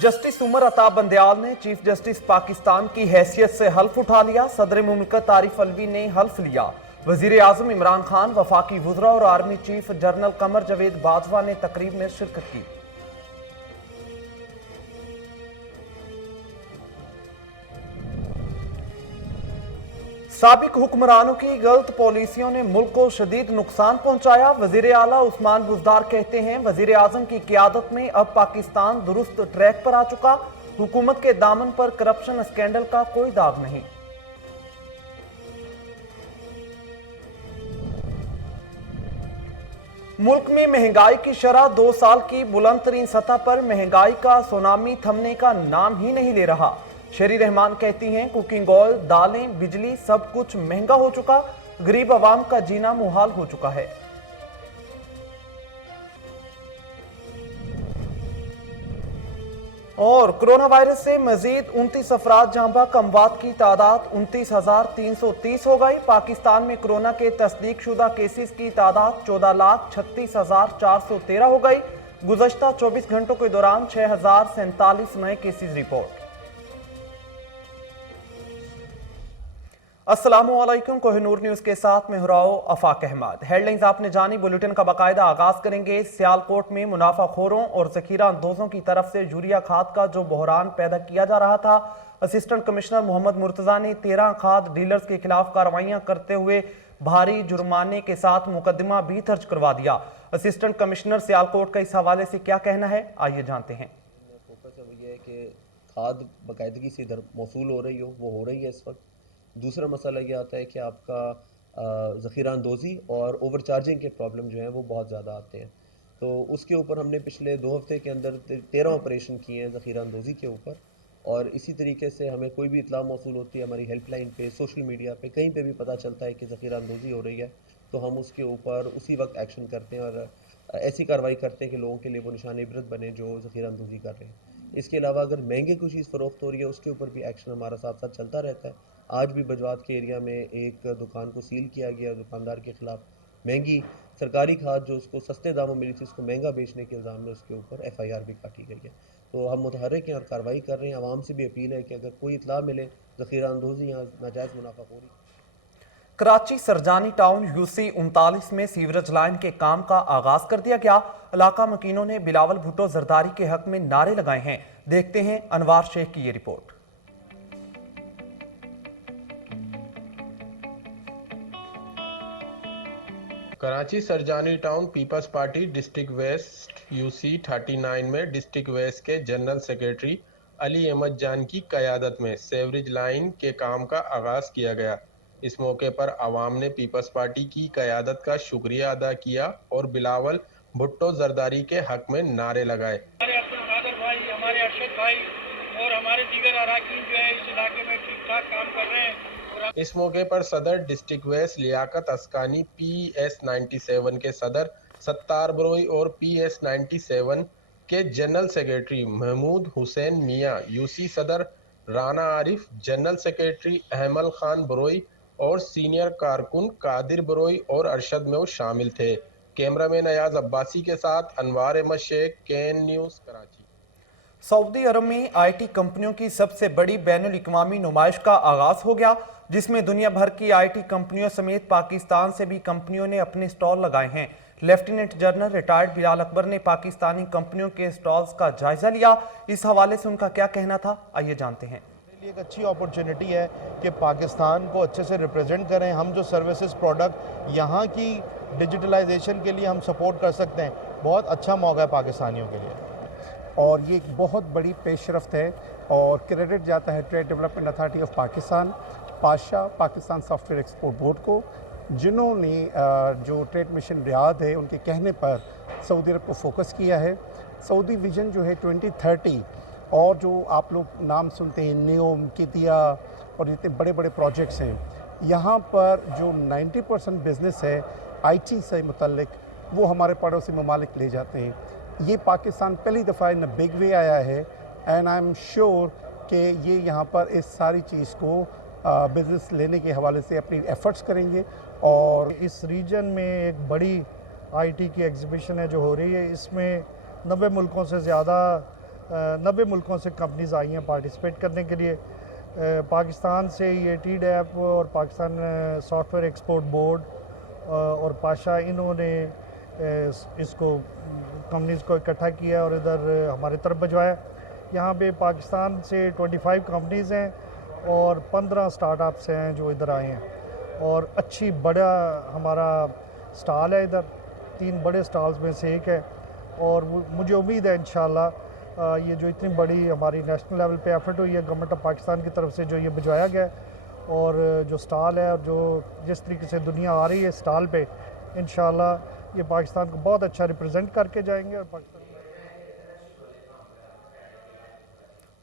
Justice Umar Ata Bandial ने chief justice Pakistan की हैसियत से हल्फ उठा लिया। सदर मुमलिकत आरिफ अलवी ने हल्फ लिया। वजीर आजम इमरान खान, वफाकी वुज़रा और army chief general Qamar Javed Bajwa ने तकरीब में शिरकत की। साबिक हुक्मरानों की गलत पॉलिसियों ने मुल्क को शदीद नुकसान पहुंचाया। वजीर आला उस्मान बुज़दार कहते हैं, वजीर आजम की क़ियादत में अब पाकिस्तान दुरुस्त ट्रैक पर आ चुका। हुकूमत के दामन पर करप्शन स्कैंडल का कोई दाग नहीं। मुल्क में महंगाई की शरह 2 साल की बुलंद तरीन सतह पर महंगाई का सुनामी थमने का नाम ही नहीं ले रहा। शेरी रहमान कहती हैं, कुकिंग ऑयल, दालें, बिजली सब कुछ महंगा हो चुका। गरीब आवाम का जीना मुहाल हो चुका है। और कोरोना वायरस से मजीद 29 अफराद जाँ बहक, अमवात की तादाद 29,330 हो गई। पाकिस्तान में कोरोना के तस्दीक शुदा केसेस की तादाद 14,36,413 हो गई। गुज़श्ता 24 घंटों के दौरान 6,047 नए केसेस रिपोर्ट। अस्सलामुअलैकुम, कोहिनूर न्यूज के साथ मैं हुराओ अफाक अहमद। हेडलाइंस आपने जानी, बुलेटिन का बाकायदा आगाज करेंगे। सियालकोट में मुनाफाखोरों और जखीरा अंदोजों की तरफ से यूरिया खाद का जो बहरान पैदा किया जा रहा था, असिस्टेंट कमिश्नर मोहम्मद मुर्तजा ने 13 खाद डीलर्स के खिलाफ कार्रवाइयां करते हुए भारी जुर्माने के साथ मुकदमा भी दर्ज करवा दिया। असिस्टेंट कमिश्नर सियालकोट का इस हवाले से क्या कहना है, आइए जानते हैं। फोकस अब ये है कि खाद बाकायदगी से इधर मौसूल हो रही हो, वो हो रही है इस वक्त। दूसरा मसला ये आता है कि आपका ज़ख़ीरा अंदोज़ी और ओवर चार्जिंग के प्रॉब्लम जो हैं वो बहुत ज़्यादा आते हैं। तो उसके ऊपर हमने पिछले 2 हफ्ते के अंदर 13 ऑपरेशन किए हैं ज़ख़ीरा अंदोज़ी के ऊपर। और इसी तरीके से हमें कोई भी इत्तला मौसूल होती है हमारी हेल्पलाइन पे, सोशल मीडिया पे, कहीं पे भी पता चलता है कि ज़ख़ीरा अंदोज़ी हो रही है, तो हम उसके ऊपर उसी वक्त एक्शन करते हैं और ऐसी कार्रवाई करते हैं कि लोगों के लिए वो निशान इबरत बने जो ज़ख़ीरा अंदोज़ी कर रहे हैं। इसके अलावा अगर महंगे कोई चीज़ फ़रोख्त हो रही है उसके ऊपर भी एक्शन हमारा साथ साथ चलता रहता है। आज भी बजवात के एरिया में एक दुकान को सील किया गया। दुकानदार के खिलाफ महंगी सरकारी खाद जो उसको सस्ते दामों मिली थी उसको महंगा बेचने के इल्ज़ाम में उसके ऊपर FIR भी काटी गई है। तो हम मुतहर्रिक हैं और कार्रवाई कर रहे हैं। आवाम से भी अपील है कि अगर कोई इत्तला मिले ज़ख़ीरा अंदोज़ी या नाजायज़ मुनाफाखोरी। कराची सरजानी टाउन UC 39 में सीवरेज लाइन के काम का आगाज कर दिया गया। इलाका मकीनों ने बिलावल भुट्टो जरदारी के हक में नारे लगाए हैं। देखते हैं अनवार शेख की ये report. Karachi Surjani town Peoples Party district west UC 39 में डिस्ट्रिक्ट वेस्ट के जनरल सेक्रेटरी अली अहमद जान की क़यादत में सेवरेज लाइन के काम का आगाज किया गया। इस मौके पर आवाम ने पीपल्स पार्टी की क़यादत का शुक्रिया अदा किया और बिलावल भुट्टो जरदारी के हक में नारे लगाए। हमारे अपना कादर भाई, हमारे अरशद भाई और हमारे दीगर अराकीन जो है इस इलाके में ठीक ठाक काम कर रहे हैं। इस मौके पर सदर डिस्ट्रिक्ट वेस्ट लियाकत अस्कानी, PS 97 के सदर सत्तार बरोई और PS 97 के जनरल सेक्रेटरी महमूद हुसैन मियाँ, UC सदर राना आरिफ, जनरल सेक्रेटरी अहमल खान बरोई और सीनियर कारकुन कादिर बरोई और अरशद में शामिल थे। कैमरामैन अयाज अब्बासी के साथ अनवार अहमद शेख, KN न्यूज़, कराची। सऊदी अरब में IT कंपनियों की सबसे बड़ी बैनुल अक़वामी नुमाइश का आगाज हो गया, जिसमें दुनिया भर की IT कंपनियों समेत पाकिस्तान से भी कंपनियों ने अपने स्टॉल लगाए हैं। Lieutenant general retired Bilal Akbar ने पाकिस्तानी कंपनियों के स्टॉल्स का जायजा लिया। इस हवाले से उनका क्या कहना था, आइए जानते हैं। एक अच्छी अपॉर्चुनिटी है कि पाकिस्तान को अच्छे से रिप्रेजेंट करें। हम जो सर्विसेज प्रोडक्ट यहाँ की डिजिटलाइजेशन के लिए हम सपोर्ट कर सकते हैं, बहुत अच्छा मौका है पाकिस्तानियों के लिए। और ये एक बहुत बड़ी पेशरफ्त है और क्रेडिट जाता है trade development authority of Pakistan, Pasha, Pakistan software export board को, जिन्होंने जो ट्रेड मिशन रियाद है उनके कहने पर सऊदी अरब को फोकस किया है। सऊदी विजन जो है 2030 और जो आप लोग नाम सुनते हैं नियोम, किदिया और जितने बड़े बड़े प्रोजेक्ट्स हैं, यहाँ पर जो 90% बिज़नेस है IT से मुतल्लिक वो हमारे पड़ोसी ममालिक ले जाते हैं। ये पाकिस्तान पहली दफ़ा इन बिग वे आया है एंड आई एम श्योर कि ये यहाँ पर इस सारी चीज़ को बिज़नेस लेने के हवाले से अपनी एफ़र्ट्स करेंगे। और इस रीजन में एक बड़ी IT की एग्जीबिशन है जो हो रही है, इसमें 90 मुल्कों से ज़्यादा 90 मुल्कों से कंपनीज आई हैं पार्टिसिपेट करने के लिए। पाकिस्तान से ये TDAP और पाकिस्तान सॉफ्टवेयर एक्सपोर्ट बोर्ड और पाशा इन्होंने इसको कंपनीज को इकट्ठा किया और इधर हमारे तरफ भिजवाया। यहाँ पे पाकिस्तान से 25 कंपनीज़ हैं और 15 स्टार्टअप्स हैं जो इधर आए हैं और अच्छी बड़ा हमारा स्टॉल है इधर, 3 बड़े स्टॉल्स में से एक है। और मुझे उम्मीद है इंशाल्लाह ये जो इतनी बड़ी हमारी नेशनल लेवल पे एफर्ट हुई है गवर्नमेंट ऑफ पाकिस्तान की तरफ से जो ये भिजवाया गया है और जो स्टॉल है और जो जिस तरीके से दुनिया आ रही है स्टॉल पे, इंशाल्लाह ये पाकिस्तान को बहुत अच्छा रिप्रेजेंट करके जाएंगे। और पाकिस्तान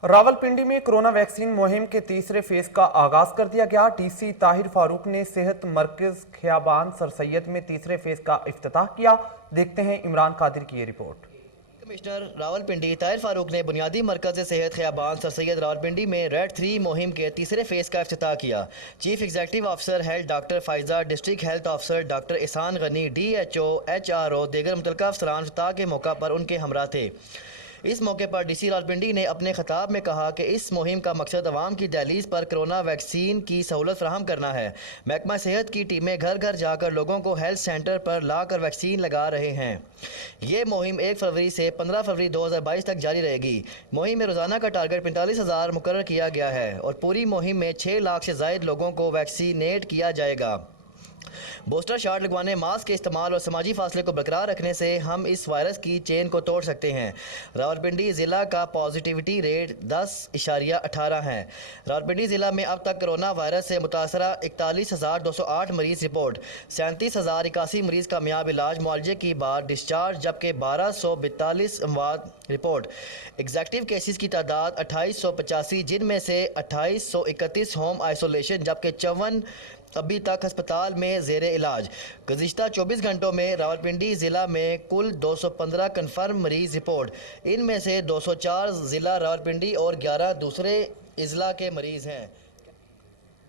रावलपिंडी में कोरोना वैक्सीन मुहिम के तीसरे फेज का आगाज कर दिया गया। DC ताहिर फारूक ने सेहत मरकज खियाबान सर सैयद में तीसरे फेज का इफ्तिताह किया। देखते हैं इमरान कादिर की ये रिपोर्ट। कमिश्नर रावलपिंडी ताहिर फारूक ने बुनियादी मरकज़ सेहत खियाबान सर सैयद रावलपिंडी में रेड 3 मुहिम के तीसरे फेज़ का इफ्तिताह किया। Chief executive officer health doctor Pfizer, district health officer doctor इसान गनी, DHO, HRO, दीगर मुतल्लिका अफसरान इफ्तिताह के मौका पर उनके हमरा थे। इस मौके पर DC रावलपिंडी ने अपने खिताब में कहा कि इस मुहिम का मकसद अवाम की दहलीज पर कोरोना वैक्सीन की सहूलत फराहम करना है। महकमा सेहत की टीमें घर घर जाकर लोगों को हेल्थ सेंटर पर लाकर वैक्सीन लगा रहे हैं। ये मुहिम 1 फरवरी से 15 फरवरी 2022 तक जारी रहेगी। मुहिम में रोज़ाना का टारगेट 45,000 मुकर्रर किया गया है और पूरी मुहिम में 6 लाख से ज़ायद लोगों को वैक्सीनेट किया जाएगा। बूस्टर शॉट लगवाने, मास्क के इस्तेमाल और समाजी फासले को बरकरार रखने से हम इस वायरस की चेन को तोड़ सकते हैं। रावलपिंडी ज़िला का पॉजिटिविटी रेट 10.18 है। रावलपिंडी ज़िला में अब तक कोरोना वायरस से मुतासरा 41,208 मरीज़ रिपोर्ट, 37,081 मरीज़ का कामयाब इलाज मुआवजे की बाद डिस्चार्ज, जबकि 1242 अमवात रिपोर्ट। एग्जैक्टिव केसेस की तादाद 2885, जिनमें से 2831 होम आइसोलेशन, जबकि 54 अभी तक अस्पताल में ज़ेरे इलाज। गुज़िश्ता 24 घंटों में रावलपिंडी ज़िला में कुल 215 कन्फर्म मरीज़ रिपोर्ट, इनमें से 204 ज़िला रावलपिंडी और 11 दूसरे अजला के मरीज़ हैं।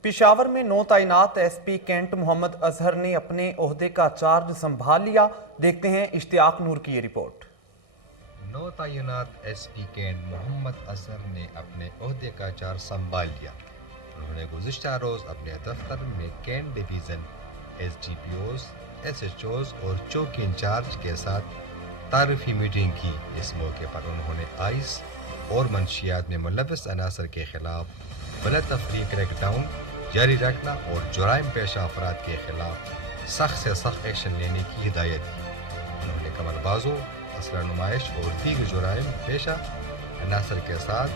पेशावर में नौ तैनात SP कैंट मोहम्मद अजहर ने अपने ओहदे का चार्ज संभाल लिया। देखते हैं इश्तियाक नूर की ये रिपोर्ट। नौ तैनात SP कैंट मोहम्मद अजहर ने अपने ओहदे का चार्ज संभाल लिया। उन्होंने गुज़िश्ता रोज़ अपने दफ्तर में कैंट डिवीज़न SDPOs, SHOs और चौकी इंचार्ज के साथ तारीफ़ी मीटिंग की। इस मौके पर उन्होंने आइस और मंशियात में मुलव्वस अनासर के खिलाफ बिला तफरीक क्रैकडाउन जारी रखना और जुराइम पेशा अफराद के खिलाफ सख्त से सख्त एक्शन लेने की हिदायत की। उन्होंने कमरबाजों, असला नुमाइश और दीगर जुराइम पेशा अनासर के साथ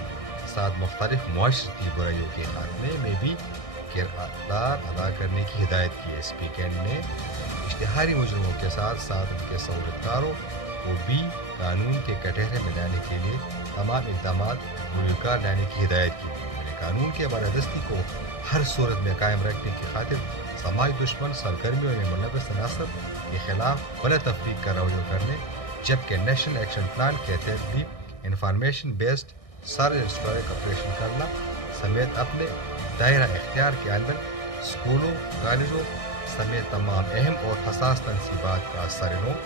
मुख्तलिफ मुआशरती बुराइयों के खात्मे में भी किरदार अदा करने की हिदायत की। SP कैंट ने इश्तिहारी मुजरिमों के साथ साथ उनके सहूलतकारों को भी कानून के कटहरे में लाने के लिए तमाम इक़दाम गुलकार लाने की हिदायत की। उन्होंने कानून के बालादस्ती को हर सूरत में कायम रखने की खातिर समाजी दुश्मन सरगर्मियों में मुलव्वस अनासर के खिलाफ गलत तफरीक का रवैया करने, जबकि नेशनल एक्शन प्लान के तहत भी इंफॉर्मेशन बेस्ड सारे स्टोरिक ऑपरेशन करना समेत अपने दायरा इख्तियार के अंदर स्कूलों, कॉलेजों समेत तमाम अहम और हसास तनसीबात का सरनो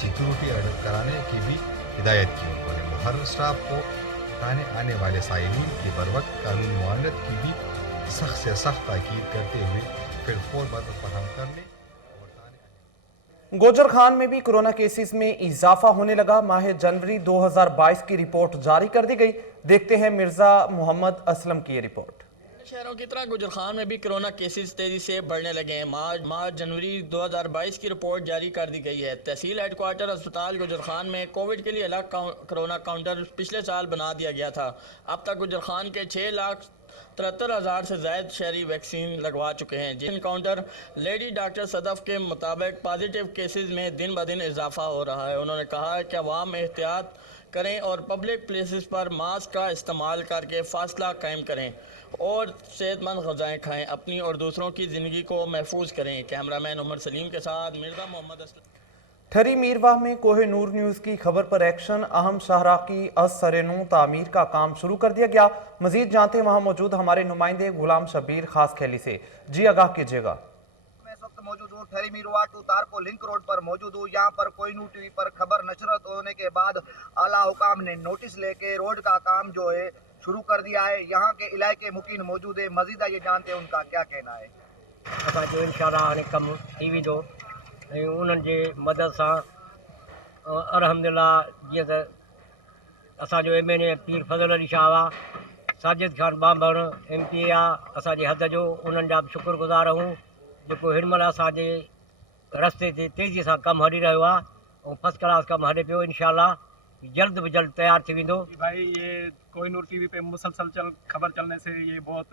सिक्योरिटी ऑडिट कराने की भी हिदायत की। उन्होंने मुहर्र स्टाफ को आने आने वाले साइलिन की बरवक्त कानूनी मुआवनत की भी सख्त से सख्त ताकीद करते हुए फिलफौर मदद फराहम करने। गोजर खान में भी कोरोना केसेस में इजाफा होने लगा। माह जनवरी 2022 की रिपोर्ट जारी कर दी गई। देखते हैं मिर्जा मोहम्मद असलम की ये रिपोर्ट। शहरों की तरह गुजर खान में भी कोरोना केसेस तेजी से बढ़ने लगे हैं। माह जनवरी 2022 की रिपोर्ट जारी कर दी गई है। तहसील हेडक्वार्टर अस्पताल गुजर खान में कोविड के लिए अलग कोरोना काउंटर पिछले साल बना दिया गया था। अब तक गुजर खान के 6,73,000 से ज़ायद शहरी वैक्सीन लगवा चुके हैं। जिन काउंटर लेडी डॉक्टर सदफ के मुताबिक पॉजिटिव केसेस में दिन ब दिन इजाफा हो रहा है। उन्होंने कहा है कि अवाम एहतियात करें और पब्लिक प्लेसेस पर मास्क का इस्तेमाल करके फासला कायम करें और सेहतमंद ग़िज़ाएँ खाएँ, अपनी और दूसरों की ज़िंदगी को महफूज करें। कैमरामैन उमर सलीम के साथ मिर्ज़ा मोहम्मद असलम। ठरी मीरवाह में कोहे नूर न्यूज़ की खबर पर एक्शन। अहम शाहरा की असरनू तामीर का काम शुरू कर दिया गया। मजीद जानते हैं वहाँ मौजूद हमारे नुमाइंदे गुलाम शबीर खास खैली से। जी आगाह कीजिएगा। मैं इस वक्त موجود ہوں ٹھہری میرواٹ ٹو تارکو لنک روڈ پر موجود ہوں. یہاں پر کوئی نور ٹی وی پر خبر نشرت ہونے کے بعد اعلیٰ حکام نے نوٹس لے کے روڈ کا کام جو ہے شروع کر دیا ہے. یہاں کے علاقے مقیم موجود ہے, مزید یہ جانتے ہیں ان کا کیا کہنا ہے. असांजो इनशाला हाणे कमु थी वेंदो ऐं उन्हनि जे मदद सां अलहमदिल्ला जीअं त असांजो MNA पीर फज़ल अली शाह आहे, साजिद खान बांभण MP आहे असांजे हद जो, उन्हनि जा बि शुक्रगुज़ार आहियूं जेको हिनमहिल असांजे रस्ते ते तेज़ीअ सां कमु हली रहियो आहे ऐं फर्स्ट क्लास कमु हले पियो. इनशाला जल्द भी जल्द तैयार थी वेंदो. भाई ये कोहिनूर TV पे मुसलसल खबर चलने से ये बहुत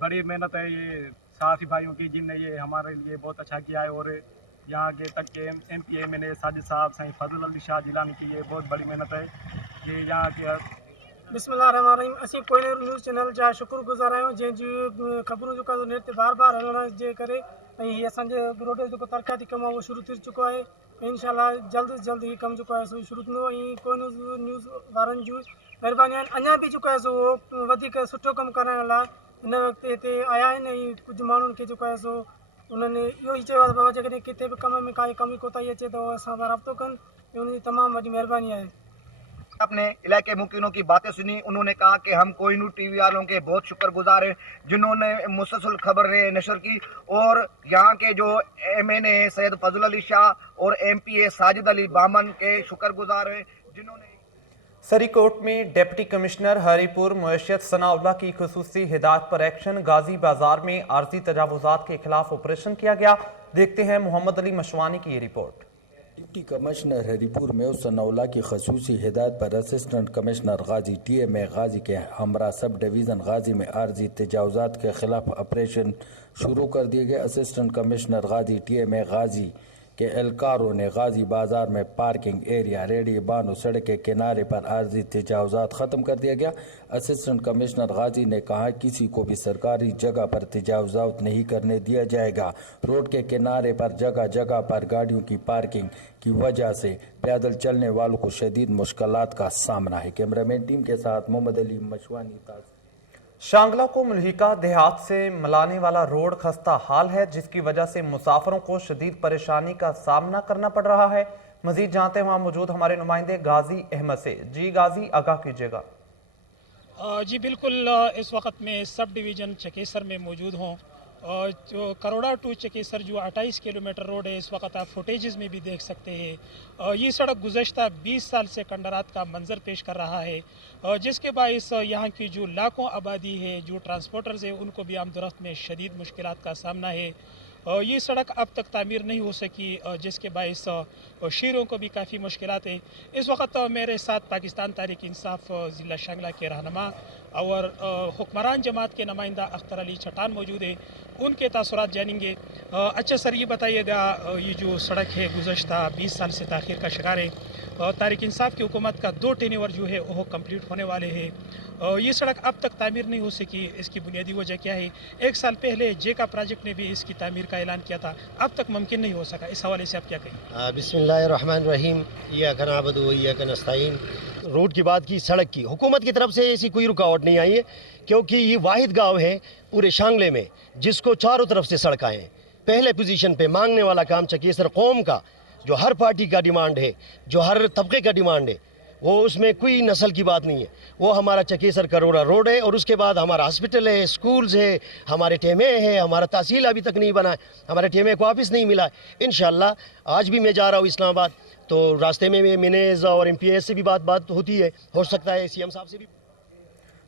बड़ी मेहनत है ये साथी भाइयों की, जिनने ये हमारे लिए बहुत अच्छा किया है. और यहाँ के तक के MP MNA साजिद साहब साईं फजल अली शाह जिलानी की ये बहुत बड़ी मेहनत है. ये यहाँ के बिस्मिल्लाहिर्रहमानिर्रहीम. असीं कोहिनूर न्यूज़ चैनल जा शुक्रगुज़ार आहियूं जंहिंजी ख़बरूं जेका नेट ते बार बार हलण जे करे ऐं हीअ असांजे रोड जो जेको तरक़ियाती कमु आहे उहो शुरू थी चुको आहे. इंशाल्लाह जल्द से जल्द हीअ कमु जेको आहे सो शुरू थींदो. ऐं कोहिनूर न्यूज़ वारनि जूं महिरबानी आहिनि. अञा बि जेको आहे सो वधीक सुठो कमु करण लाइ हिन वक़्तु हिते आया आहिनि. ऐं कुझु माण्हुनि खे जेको आहे सो उन्हनि इहो ई चयो आहे त बाबा जेकॾहिं किथे बि कम में काई कमी कोताही अचे त उहो असां सां राब्तो कनि. उनजी तमामु वॾी महिरबानी आहे. अपने इलाके मुकीनों की बातें सुनी. उन्होंने कहा कि हम कोहिनूर TV वालों के बहुत शुक्रगुजार हैं जिन्होंने मुसलसल खबरें नशर की. और यहाँ के जो MNA सैयद फजल अली शाह और MP साजिद अली बामन के शुक्रगुजार हैं जिन्होंने. सरीकोट में डिप्टी कमिश्नर हरीपुर मुयशत सनाउल्लाह की खुसूसी हिदायत पर एक्शन. गाजी बाजार में आर्जी तजावुजात के खिलाफ ऑपरेशन किया गया. देखते हैं मोहम्मद अली मशवानी की ये रिपोर्ट. डिप्टी कमिश्नर हरीपुर में सनाउल्लाह की खसूसी हिदायत पर असिस्टेंट कमिश्नर गाजी TMA गाजी के हमरा सब डिवीज़न गाजी में आर्जी तजावुजात के खिलाफ ऑपरेशन शुरू कर दिए गए. असिस्टेंट कमिश्नर गाजी TMA गाजी के एहलकारों ने गाजी बाजार में पार्किंग एरिया, रेडी बानो सड़क के किनारे पर आर्जी तजावुजात ख़त्म कर दिया गया. असिस्टेंट कमिश्नर गाजी ने कहा किसी को भी सरकारी जगह पर तजावुजात नहीं करने दिया जाएगा. रोड के किनारे पर जगह जगह पर गाड़ियों की पार्किंग की वजह से पैदल चलने वालों को शदीद मुश्किलात का सामना है. कैमरामैन टीम के साथ मोहम्मद अली मशवानी. शांगला को मुल्हिका देहात से मिलाने वाला रोड खस्ता हाल है जिसकी वजह से मुसाफिरों को शदीद परेशानी का सामना करना पड़ रहा है. मजीद जानते हैं वहाँ मौजूद हमारे नुमाइंदे गाजी अहमद से. जी गाजी, आगाह कीजिएगा. जी बिल्कुल, इस वक्त मैं सब डिवीज़न चकेसर में मौजूद हूँ. जो करोड़ा टू चकेसर जो 28 किलोमीटर रोड है, इस वक्त आप फुटेजेस में भी देख सकते हैं. ये सड़क गुज़श्ता 20 साल से खंडरात का मंजर पेश कर रहा है, जिसके बाइस यहाँ की जो लाखों आबादी है, जो ट्रांसपोर्टर्स है, उनको भी आमदोरफ्त में शदीद मुश्किलात का सामना है. ये सड़क अब तक तामीर नहीं हो सकी, जिसके बाइस शहरों को भी काफ़ी मुश्किलात है. इस वक्त मेरे साथ पाकिस्तान तहरीक इंसाफ ज़िला शांगला के रहनुमा और हुक्मरान जमात के नुमाइंदा अख्तर अली चट्टान मौजूद है. उनके तासुरात जानेंगे. अच्छा सर, ये बताइएगा, ये जो सड़क है गुज़श्ता 20 साल से ताख़ीर का शिकार है. तहरीक इंसाफ की हुकूमत का 2 टेन्योर जो है वो कंप्लीट होने वाले हैं. ये सड़क अब तक तामीर नहीं हो सकी, इसकी बुनियादी वजह क्या है? 1 साल पहले जेका प्रोजेक्ट ने भी इसकी तामीर का ऐलान किया था, अब तक मुमकिन नहीं हो सका. इस हवाले से आप क्या कहेंगे? बिस्मिल्लाहिर्रहमानिर्रहीम. इय्याका नअबुदु व इय्याका नस्तईन. रोड की बात की, सड़क की हुकूमत की तरफ से ऐसी कोई रुकावट नहीं आई है, क्योंकि ये वाहिद गाँव है पूरे शांगले में जिसको चारों तरफ से सड़कें हैं. पहले पोजीशन पे मांगने वाला काम चकेसर कौम का, जो हर पार्टी का डिमांड है, जो हर तबके का डिमांड है, वो उसमें कोई नस्ल की बात नहीं है. वो हमारा चकेसर करोड़ा रोड है, और उसके बाद हमारा हॉस्पिटल है, स्कूल्स है, हमारे टेमे है, हमारा तहसील अभी तक नहीं बना है, हमारे टेमे को ऑफिस नहीं मिला है. इंशाल्लाह आज भी मैं जा रहा हूँ इस्लामाबाद, तो रास्ते में मिनेज और MPS से भी बात होती है, हो सकता है CM साहब से भी.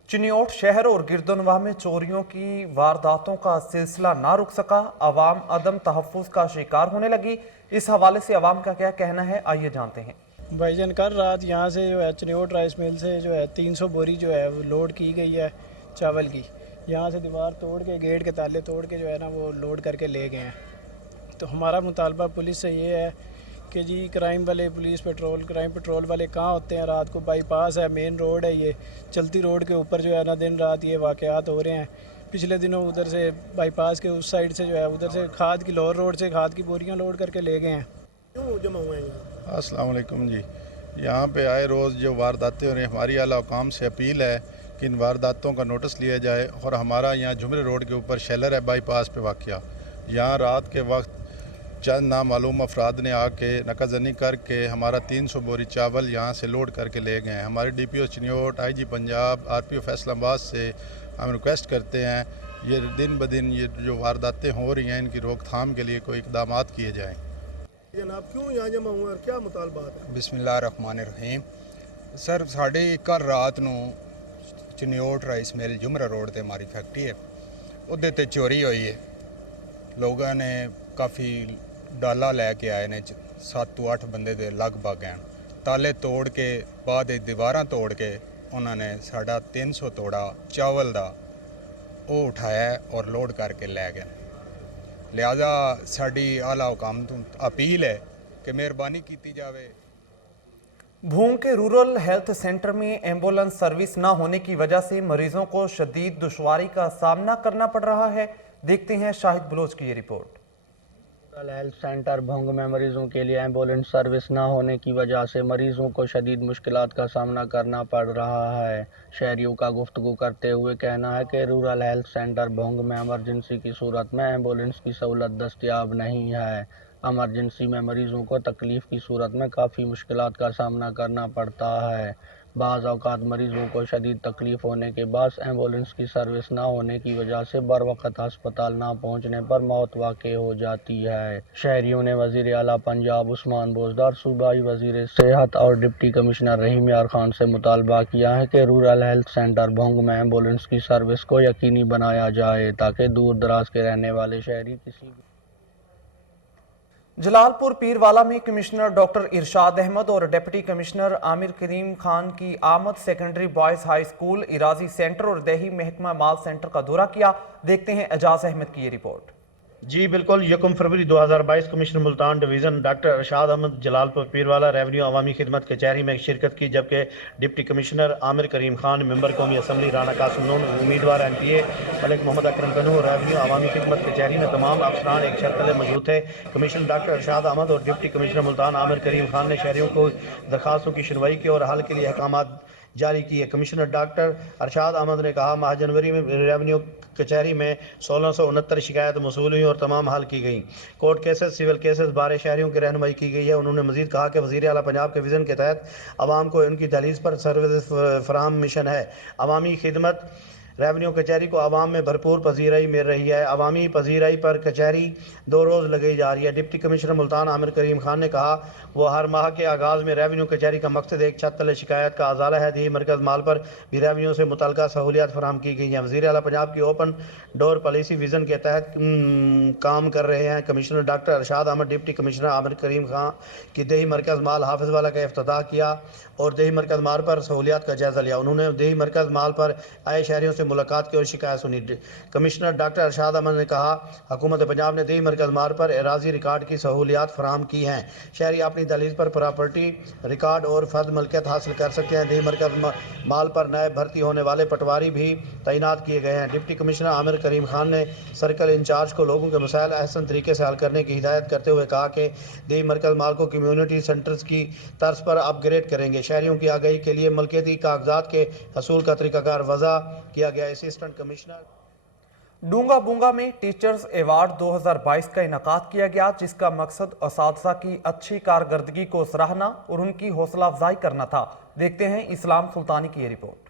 चिन्योट शहर और गिरदोनवाह में चोरियों की वारदातों का सिलसिला ना रुक सका. अवाम अदम तहफ़्फ़ुज़ का शिकार होने लगी. इस हवाले से अवाम का क्या कहना है, आइए जानते हैं. भाईजान, कल रात यहाँ से जो है चिन्योट राइस मिल से जो है 300 बोरी जो है वो लोड की गई है चावल की. यहाँ से दीवार तोड़ के, गेट के ताले तोड़ के जो है ना वो लोड करके ले गए हैं. तो हमारा मुतालबा पुलिस से ये है कि जी क्राइम वाले क्राइम पेट्रोल वाले कहाँ होते हैं रात को? बाईपास है, मेन रोड है, ये चलती रोड के ऊपर जो है ना दिन रात ये वाक़यात हो रहे हैं. पिछले दिनों उधर से बाईपास के उस साइड से जो है उधर से खाद की लाहौर रोड से खाद की बोरियां लोड करके ले गए हैं. क्यों जमा हुए हैं? अस्सलाम वालेकुम जी. यहाँ पे आए रोज़ जो वारदातें हो रही हैं, हमारी आला हुकाम से अपील है कि इन वारदातों का नोटिस लिया जाए. और हमारा यहाँ झुमरे रोड के ऊपर शेलर है बाईपास पे वाक़या, यहाँ रात के वक्त चंद नामालूम अफराद ने आके नकाजनी करके हमारा 300 बोरी चावल यहाँ से लोड करके ले गए हैं। हमारे DPO Chiniot, IG Punjab, RPO Faisalabad से हम रिक्वेस्ट करते हैं ये दिन ब दिन ये जो वारदातें हो रही हैं इनकी रोकथाम के लिए कोई इकदाम किए जाएँ। जनाब क्यों यहाँ जमा हुए और क्या मुतालबात है? बिस्मिल्लाहिर्रहमानिर्रहीम। सर साढ़े कल रात ਨੂੰ ਚਨਿਓਟ ਰਾਈਸ ਮਿਲ ਜੁਮਰਾ ਰੋਡ ਤੇ हमारी फैक्ट्री है ਉਹਦੇ ਤੇ ਚੋਰੀ ਹੋਈ ਹੈ। ਲੋਕਾਂ ਨੇ ਕਾਫੀ ਡਾਲਾ ਲੈ ਕੇ ਆਏ ਨੇ 7 ਤੋਂ 8 ਬੰਦੇ ਦੇ ਲਗਭਗ ਹਨ। ਤਾਲੇ ਤੋੜ ਕੇ ਬਾਅਦ ਵਿੱਚ ਦੀਵਾਰਾਂ ਤੋੜ ਕੇ ਉਹਨਾਂ ਨੇ ਸਾਡਾ 300 ਤੋੜਾ ਚਾਵਲ ਦਾ ਉਹ ਉਠਾਇਆ ਔਰ ਲੋਡ ਕਰਕੇ ਲੈ ਗਏ। ਲਿਹਾਜ਼ਾ ਸਾਡੀ ਆਲਾ ਹੁਕਮ ਤੋਂ अपील है कि मेहरबानी की जावे। भूंग के रूरल हेल्थ सेंटर में एम्बुलेंस सर्विस न होने की वजह से मरीजों को शदीद दुश्वारी का सामना करना पड़ रहा है। देखते हैं शाहिद बलोच की ये रिपोर्ट। रूरल हेल्थ सेंटर भूंग में मरीजों के लिए एम्बुलेंस सर्विस न होने की वजह से मरीजों को शदीद मुश्किलात का सामना करना पड़ रहा है। शहरियों का गुफ्तगू करते हुए कहना है कि रूरल हेल्थ सेंटर भूंग में इमरजेंसी की सूरत में एम्बुलेंस की सहूलत दस्तयाब नहीं है। एमरजेंसी में मरीजों को तकलीफ़ की सूरत में काफ़ी मुश्किलात का सामना करना पड़ता है। बाज़ औक़ात मरीजों को शदीद तकलीफ़ होने के बाद एम्बुलेंस की सर्विस ना होने की वजह से बर वक़्त अस्पताल ना पहुँचने पर मौत वाक़ई हो जाती है। शहरियों ने वज़ीर आला पंजाब उस्मान बोजदार, सूबाई वज़ीर सेहत और डिप्टी कमिश्नर रहीम यार खान से मुतालबा किया है कि रूरल हेल्थ सेंटर भोंग में एम्बुलेंस की सर्विस को यकीनी बनाया जाए ताकि दूर दराज के रहने वाले शहरी किसी जलालपुर पीरवाला में कमिश्नर डॉक्टर इरशाद अहमद और डिप्टी कमिश्नर आमिर करीम खान की आमद सेकेंडरी बॉयज़ हाई स्कूल, इराजी सेंटर और दही महकमा माल सेंटर का दौरा किया। देखते हैं एजाज अहमद की ये रिपोर्ट। जी बिल्कुल, 1 फरवरी 2022 commissioner Multan division doctor Irshad Ahmad Jalalpur Pirwala revenue अवामी खिदमत कचहरी में शिरकत की, जबकि deputy commissioner Amir Karim Khan, member कौमी असम्बली राना कासिम नून, उम्मीदवार MPA मलिक मोहम्मद अकरम कनू रेवेन्यू अवामी खिदमत कचहरी में तमाम अफसरान एक छत तले मौजूद थे। कमिश्नर डॉक्टर इरशाद अहमद और डिप्टी कमिश्नर मुल्तान आमिर करीम खान ने शहरियों को दरखास्तों की सुनवाई की और हल के लिए अहकामात जारी किए। कमिश्नर डॉक्टर अरशाद अहमद ने कहा माह जनवरी में रेवेन्यू कचहरी में 1669 शिकायत मौसूल हुई और तमाम हल की गई। कोर्ट केसेस, सिविल केसेस बारे शहरियों की रहनुमाई की गई है। उन्होंने मजीद कहा कि वज़ीर आला पंजाब के विज़न के तहत आवाम को उनकी दहलीज पर सर्विस फराहम मिशन है। अवामी खिदमत रेवेन्यू कचहरी को आवाम में भरपूर पजीराई मिल रही है। अवामी पजीराई पर कचहरी 2 रोज़ लगाई जा रही है। डिप्टी कमिश्नर मुल्तान आमिर करीम खान ने कहा वो हर माह के आगाज़ में रेवेन्यू कचहरी का मकसद एक छत तले शिकायत का अजाला है। दही मरकज़ माल पर भी रेवेन्यू से मुतल्लिक़ा सहूलियात फराहम की गई हैं। वज़ीर आला पंजाब की ओपन डोर पॉलिसी विज़न के तहत काम कर रहे हैं। Commissioner doctor Irshad Ahmad, deputy commissioner Amir Karim Khan की दही मरकज़ माल हाफिज़ वाला का इफ्तिताह किया और दही मरकज़ माल पर सहूलियात का जायज़ा लिया। उन्होंने दही मरकज़ माल पर आए शहरियों से मुलाकात की और शिकायत सुनी। कमिश्नर डॉक्टर इरशाद अहमद ने कहा हुकूमत पंजाब ने दही मरकज़ माल पर एराजी रिकॉर्ड की सहूलियात फराहम की हैं। शहरी अपनी दहलीज पर प्रॉपर्टी रिकॉर्ड और फर्द मलकियत हासिल कर सकते हैं। दही मरकज़ माल पर नए भर्ती होने वाले पटवारी भी तैनात किए गए हैं। डिप्टी कमिश्नर आमिर करीम खान ने सर्कल इंचार्ज को लोगों के मसाइल अहसन तरीके से हल करने की हिदायत करते हुए कहा कि दही मरकज़ माल को कम्यूनिटी सेंटर्स की तर्ज पर अपग्रेड करेंगे। शहरियों की आगाही के लिए मलकियती कागजात के हसूल का तरीकाकार वज़ा किया गया। असिस्टेंट कमिश्नर डूंगा बूंगा में टीचर्स अवार्ड 2022 का इनकाद किया गया, जिसका मकसद असातिज़ा की अच्छी कारकर्दगी को सराहना और उनकी हौसला अफजाई करना था। देखते हैं इस्लाम सुल्तानी की ये रिपोर्ट।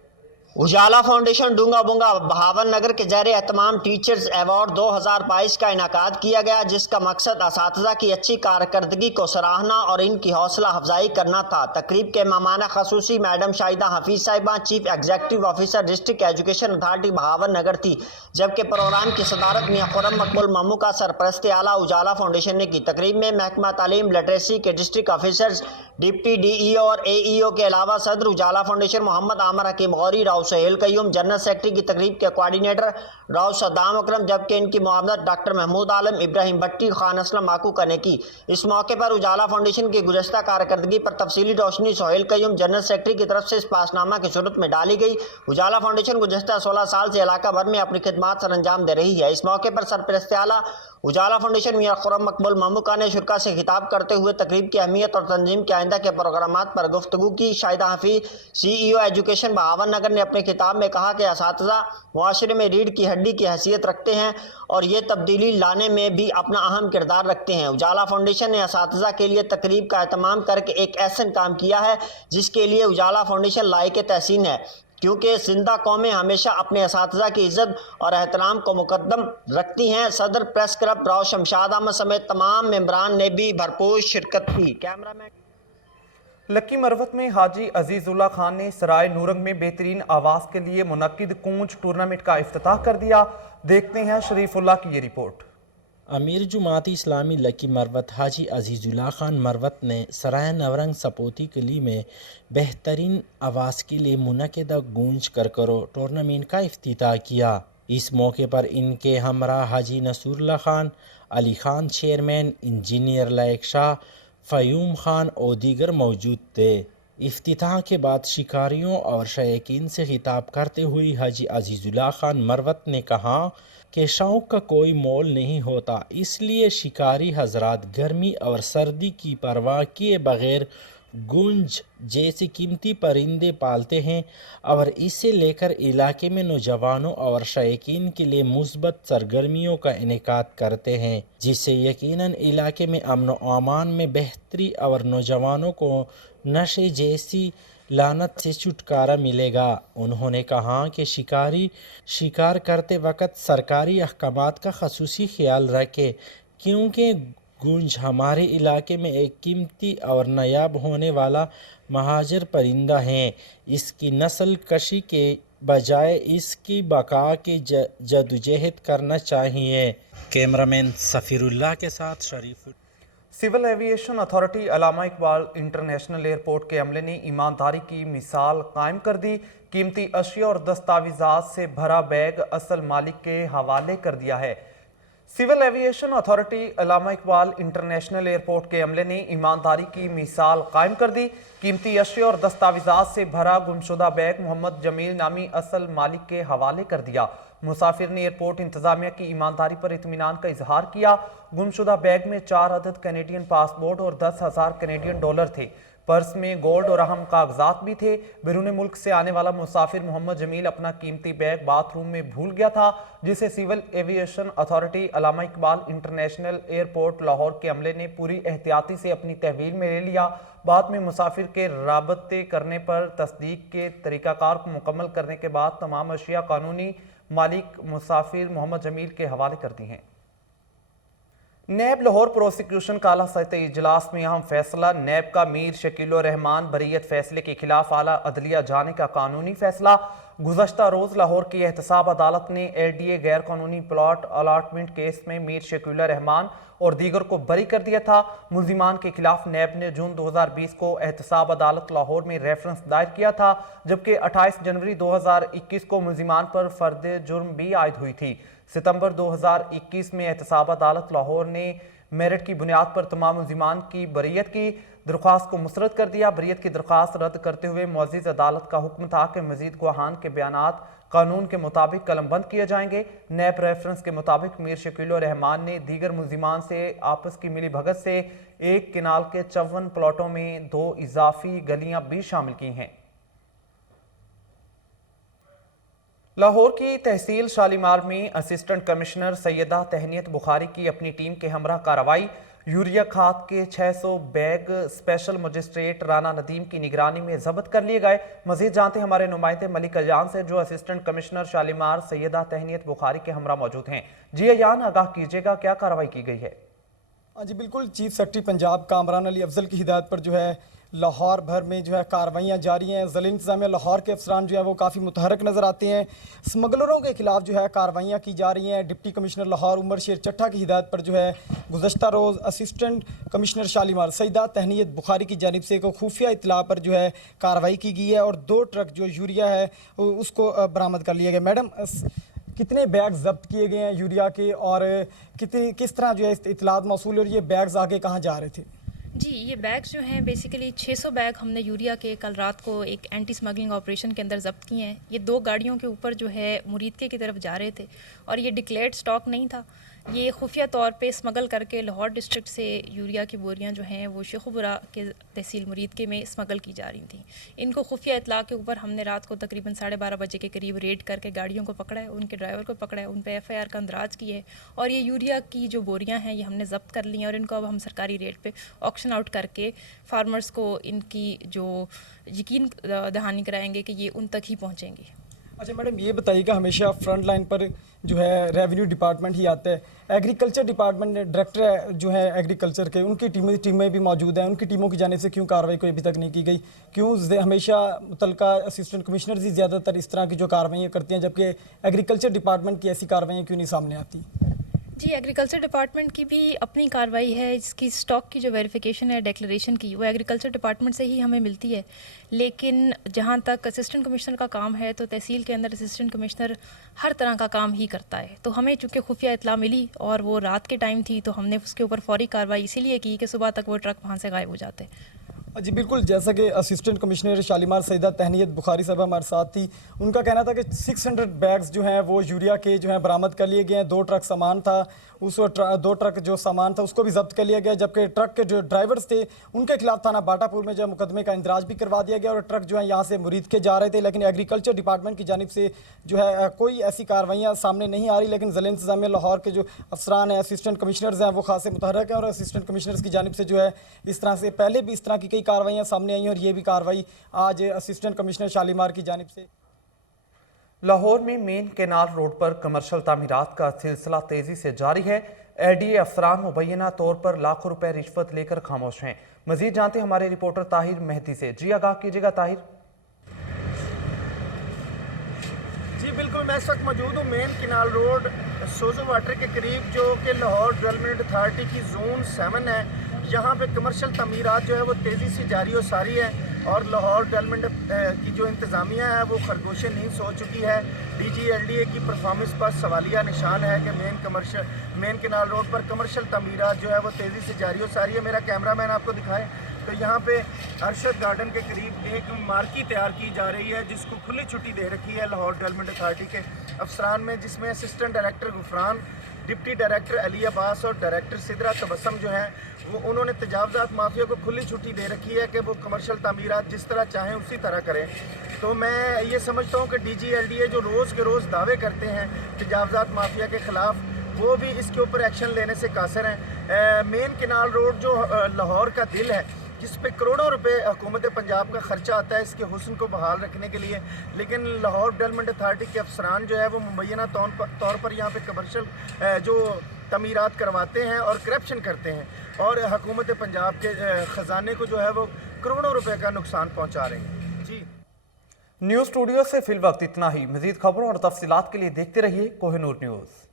उजाला फाउंडेशन डूंगा बूंगा बहावन नगर के ज़रिए एहतमाम टीचर्स अवार्ड 2022 का इनकाद किया गया, जिसका मकसद असातिज़ा की अच्छी कारकर्दगी को सराहना और इनकी हौसला अफजाई करना था। तकरीब के मेहमान खसूसी मैडम शाहिदा हफीज़ साहिबा, chief executive officer district education authority Bahawal Nagar थी, जबकि प्रोग्राम की सदारत मियां खुर्रम मकबूल मामू का सरपरस्ती आला उजाला फाउंडेशन ने की। तकरीब में महकमा तालीम लिटरेसी के डिस्ट्रिक्ट ऑफिसर्स, डिप्टी DEO और AEO के अलावा सदर उजाला फाउंडेशन मोहम्मद आमर हकीम गौरी, राव सहेल कयूम, जनरल सेक्रेटरी की तकरीब के कोऑर्डिनेटर राव सद्दाम अकरम, जबकि इनकी मुआवनत डॉक्टर महमूद आलम, इब्राहिम भट्टी, खान असलम माकूका ने की। इस मौके पर उजाला फाउंडेशन की गुज़श्ता कारकर्दगी पर तफसीली रोशनी सहेल कयूम जनरल सेक्रेटरी की तरफ से इस पासनामा की सूरत में डाली गई। उजाला फाउंडेशन गुज़श्ता 16 साल से इलाका भर में अपनी खिदमात सर अंजाम दे रही है। इस मौके पर सरपरस्त आला उजाला फाउंडेशन मियां खुर्रम मकबूल मामूका ने शुरा से खिताब करते हुए तकरीब की अहमियत और तंजीम के आइंदा के प्रोग्रामात पर गुफ्तगू की। शाहिदा हफीज CEO एजुकेशन बहावन नगर ने अपने खिताब में कहा कि असातिज़ा मुआशरे में रीढ़ की हड्डी की हैसियत रखते हैं और ये तब्दीली लाने में भी अपना अहम किरदार रखते हैं। उजाला फाउंडेशन ने असातिज़ा के लिए तकरीब का एहतमाम करके एक ऐसा काम किया है जिसके लिए उजाला फाउंडेशन लायक तहसीन है, क्योंकि जिंदा कौमें हमेशा अपने असातिज़ा की इज़्ज़त और एहतराम को मुकद्दम रखती हैं। सदर प्रेस क्लब राव शमशाद अहमद समेत तमाम मेंबरान ने भी भरपूर शिरकत की। कैमरामैन लक्की मरवत में हाजी अजीजुल्ला खान ने सराय नूरंग में बेहतरीन आवाज़ के लिए मुनक्किद कूंज टूर्नामेंट का इफ्तिताह कर दिया। देखते हैं शरीफुल्लाह की ये रिपोर्ट। अमीर जुमात इस्लामी लकी मरवत हाजी अजीजुल्ला खान मरवत ने सराय नवरंग सपोती कली में बेहतरीन आवाज़ के लिए मुनक्किदा गूंज कर करो टूर्नामेंट का इफ्तिताह किया। इस मौके पर इनके हमरा हाजी नसूरुल्लाह खान, अली खान चेयरमैन, इंजीनियर लायक शाह, फ़यूम खान और दीगर मौजूद थे। इफ्तिताह के बाद शिकारियों और शायकीन से खिताब करते हुए हाजी अजीजुल्ला खान मरवत ने कहा कि शौक़ का कोई मोल नहीं होता, इसलिए शिकारी हजरात गर्मी और सर्दी की परवाह किए बगैर गुंज जैसे कीमती परिंदे पालते हैं और इसे लेकर इलाके में नौजवानों और शायकीन के लिए मुस्बत सरगर्मियों का इनेकाद करते हैं, जिससे यकीनन इलाके में अमन व अमान में बेहतरी और नौजवानों को नशे जैसी लानत से छुटकारा मिलेगा। उन्होंने कहा कि शिकारी शिकार करते वक्त सरकारी अहकामात का ख़ुसूसी ख्याल रखे, क्योंकि गूंज हमारे इलाके में एक कीमती और नायाब होने वाला महाजर परिंदा है। इसकी नस्ल कशी के बजाय इसकी बका के जदोजहद करना चाहिए। कैमरामैन सफ़ीरुल्लाह के साथ शरीफ। सिविल एविएशन अथॉरिटी अल्लामा इकबाल इंटरनेशनल एयरपोर्ट के अमले ने ईमानदारी की मिसाल कायम कर दी। कीमती अशिया और दस्तावेजात से भरा बैग असल मालिक के हवाले कर दिया है। सिविल एविएशन अथॉरिटी अल्लामा इकबाल इंटरनेशनल एयरपोर्ट के अमले ने ईमानदारी की मिसाल कायम कर दी। कीमती अशिया और दस्तावेजात से भरा गुमशुदा बैग मोहम्मद जमील नामी असल मालिक के हवाले कर दिया। मुसाफिर ने एयरपोर्ट इंतजामिया की ईमानदारी पर इत्मीनान का इजहार किया। गुमशुदा बैग में 4 अदद कैनेडियन पासपोर्ट और 10,000 कैनेडियन डॉलर थे। पर्स में गोल्ड और अहम कागजात भी थे। बैरून मुल्क से आने वाला मुसाफिर मोहम्मद जमील अपना कीमती बैग बाथरूम में भूल गया था, जिसे सिविल एविएशन अथॉरिटी अल्लामा इकबाल इंटरनेशनल एयरपोर्ट लाहौर के अमले ने पूरी एहतियाती से अपनी तहवील में ले लिया। बाद में मुसाफिर के राबते करने पर तस्दीक के तरीकाकार को मुकम्मल करने के बाद तमाम अशिया कानूनी मालिक मुसाफिर मोहम्मद जमील के हवाले कर दी हैं। नैब लाहौर प्रोसिक्यूशन का आला सतही इजलास में अहम फैसला। नैब का मीर शकील रहमान बरीयत फैसले के खिलाफ आला अदलिया जाने का कानूनी फैसला। गुज़श्ता रोज़ लाहौर की एहतसाब अदालत ने LDA गैर कानूनी प्लॉट अलाटमेंट केस में मीर शकील रहमान और दीगर को बरी कर दिया था। मुल्जिमान के खिलाफ नैब ने जून 2020 को एहतसाब अदालत लाहौर में रेफरेंस दायर किया था, जबकि 28 जनवरी 2021 को मुल्जिमान पर फर्द जुर्म भी आयद हुई थी। सितंबर 2021 में एहतसाब अदालत लाहौर ने मेरिट की बुनियाद पर तमाम मुल्जिमान की बरीयत की दरख्वास्त को मुस्तरद कर दिया। बरीयत की दरख्वास्त रद्द करते हुए मुअज़्ज़िज़ अदालत का हुक्म था कि मज़ीद गवाहान के बयानात कानून के मुताबिक कलमबंद किए जाएंगे। नैब रेफरेंस के मुताबिक मीर शकील रहमान ने दीगर मुल्जिमान से आपस की मिली भगत से एक किनाल के 54 प्लॉटों में 2 इजाफी गलियां भी शामिल की हैं। लाहौर की तहसील शालीमार में असिस्टेंट कमिश्नर सैयदा तहनीत बुखारी की अपनी टीम के हमरा कार्रवाई। यूरिया खाद के 600 bag special magistrate Rana Nadeem की निगरानी में जब्त कर लिए गए। मजीद जानते हैं हमारे नुमाइंदे मलिक अजान से, जो असिस्टेंट कमिश्नर शालीमार सैयदा तहनीत बुखारी के हमरा मौजूद हैं। जी अजान, आगाह कीजिएगा, क्या कार्रवाई की गई है? हाँ जी बिल्कुल, चीफ सेक्रेटरी पंजाब कामरान अली अफजल की हिदायत पर जो है लाहौर भर में जो है कार्रवाइयाँ जारी हैं। ज़िला इंतज़ामिया लाहौर के अफसरान जो है वो काफ़ी मुतहरक नज़र आते हैं। स्मगलरों के खिलाफ जो है कार्रवाइयाँ की जा रही हैं। डिप्टी कमिश्नर लाहौर उमर शेर चट्टा की हिदायत पर जो है गुज़श्ता रोज़ असिस्टेंट कमिश्नर शालीमार सैयदा तहनीत बुखारी की जानिब से एक खुफिया इतला पर जो है कार्रवाई की गई है और 2 ट्रक जो यूरिया है उसको बरामद कर लिया गया। मैडम, कितने बैग जब्त किए गए हैं यूरिया के और किस तरह जो है इतलात मौसूल और ये बैग्स आगे कहाँ जा रहे थे? जी, ये बैग्स जो हैं बेसिकली 600 बैग हमने यूरिया के कल रात को एक एंटी स्मगलिंग ऑपरेशन के अंदर जब्त किए हैं। ये 2 गाड़ियों के ऊपर जो है मुरीदके की तरफ जा रहे थे और ये डिक्लेयर्ड स्टॉक नहीं था। ये खुफिया तौर पे स्मगल करके लाहौर डिस्ट्रिक्ट से यूरिया की बोरियां जो हैं वो शेखुपुरा के तहसील मुरीदके में स्मगल की जा रही थी। इनको खुफिया इतला के ऊपर हमने रात को तकरीबन 12:30 बजे के करीब रेड करके गाड़ियों को पकड़ा है, उनके ड्राइवर को पकड़ा है, उन पर FIR का अंदराज की है और ये यूरिया की जो बोरियां हैं ये हमने ज़ब्त कर ली हैं और इनको अब हम सरकारी रेट पे ऑक्शन आउट करके फार्मर्स को इनकी जो यकीन दहानी कराएंगे कि ये उन तक ही पहुँचेंगी। अच्छा मैडम, ये बताइएगा, हमेशा फ्रंट लाइन पर जो है रेवेन्यू डिपार्टमेंट ही आता है, एग्रीकल्चर डिपार्टमेंट डायरेक्टर जो है एग्रीकल्चर के, उनकी टीमें भी मौजूद हैं, उनकी टीमों की जाने से क्यों कार्रवाई कोई अभी तक नहीं की गई? क्यों हमेशा मुतलका असिस्टेंट कमिश्नर ही ज़्यादातर इस तरह की जो कार्रवाइयाँ करती हैं, जबकि एग्रीकल्चर डिपार्टमेंट की ऐसी कार्रवाइयाँ क्यों नहीं सामने आती? जी, एग्रीकल्चर डिपार्टमेंट की भी अपनी कार्रवाई है। इसकी स्टॉक की जो वेरिफिकेशन है डिक्लेरेशन की, वो एग्रीकल्चर डिपार्टमेंट से ही हमें मिलती है। लेकिन जहाँ तक असिस्टेंट कमिश्नर का काम है तो तहसील के अंदर असिस्टेंट कमिश्नर हर तरह का काम ही करता है। तो हमें चूँकि खुफिया इतला मिली और वो रात के टाइम थी तो हमने उसके ऊपर फौरी कार्रवाई इसीलिए की कि सुबह तक वो ट्रक वहाँ से गायब हो जाते। जी बिल्कुल, जैसा कि असिस्टेंट कमिश्नर शालीमार सईदा तहनीत बुखारी साहब हमारे साथ थी, उनका कहना था कि 600 बैग्स जो हैं वो यूरिया के जो हैं बरामद कर लिए गए हैं। 2 ट्रक सामान था, उस 2 ट्रक जो सामान था उसको भी जब्त कर लिया गया, जबकि ट्रक के जो ड्राइवर्स थे उनके खिलाफ थाना बाटापुर में जो मुकदमे का इंदराज भी करवा दिया गया और ट्रक जो है यहाँ से मुरीद के जा रहे थे। लेकिन एग्रीकल्चर डिपार्टमेंट की जानिब से जो है कोई ऐसी कार्रवाइयाँ सामने नहीं आ रही। लेकिन ज़िला इंतज़ामिया लाहौर के जो अफसरान हैं, असिस्टेंट कमिश्नर्स हैं, वो खासे मुतहरक हैं और असिस्टेंट कमिश्नर्स की जानिब से जो है इस तरह से पहले भी इस तरह की कई कार्रवाइयाँ सामने आई और ये भी कार्रवाई आज असिस्टेंट कमिश्नर शालीमार की जानिब से। लाहौर में मेन केनाल रोड पर कमर्शियल तामीरात का सिलसिला तेजी से जारी है। LDA अफसरान मुबैना तौर पर लाखों रुपए रिश्वत लेकर खामोश हैं। मजीद जानते हमारे रिपोर्टर ताहिर मेहदी से। जी आगाह कीजिएगा ताहिर। जी बिल्कुल, मैं इस वक्त मौजूद हूँ मेन केनाल रोड सोजो वाटर के करीब, जो कि लाहौर डेवलपमेंट अथॉरिटी की जोन 7 है। यहाँ पे कमर्शियल तमीरात जो है वो तेज़ी से जारी और सारी है और लाहौर डेवलपमेंट की जो इंतज़ामिया है वो खरगोश नींद सो चुकी है। DG LDA की परफॉर्मेंस पर सवालिया निशान है कि मेन केनाल रोड पर कमर्शियल तमीरात जो है वो तेज़ी से जारी और सारी है। मेरा कैमरामैन आपको दिखाए तो यहाँ पे अरशद गार्डन के करीब एक मार्की तैयार की जा रही है जिसको खुली छुट्टी दे रखी है लाहौर डेवलपमेंट अथॉरिटी के अफसरान में, जिसमें assistant director Gufran, deputy director Ali Abbas और डायरेक्टर सिदरा तबस्सम जो हैं वो उन्होंने तजावज़ात माफिया को खुली छुट्टी दे रखी है कि वो कमर्शियल तामीरात जिस तरह चाहें उसी तरह करें। तो मैं ये समझता हूँ कि DG LDA जो रोज़ के रोज़ दावे करते हैं तजावज़ात माफिया के ख़िलाफ़, वो भी इसके ऊपर एक्शन लेने से कासिर हैं। मेन केनाल रोड जो लाहौर का दिल है, जिस पे करोड़ों रुपए हुकूमत पंजाब का खर्चा आता है इसके हुस्न को बहाल रखने के लिए, लेकिन लाहौर डेवलपमेंट अथॉरिटी के अफसरान जो है वो मुबैना तौर पर यहाँ पे कमर्शियल जो तमीरात करवाते हैं और करप्शन करते हैं और हुकूमत पंजाब के ख़जाने को जो है वो करोड़ों रुपए का नुकसान पहुँचा रहे हैं। जी न्यूज़ स्टूडियो से फिल वक्त इतना ही। मजीद खबरों और तफसीलात के लिए देखते रहिए कोहिनूर न्यूज़।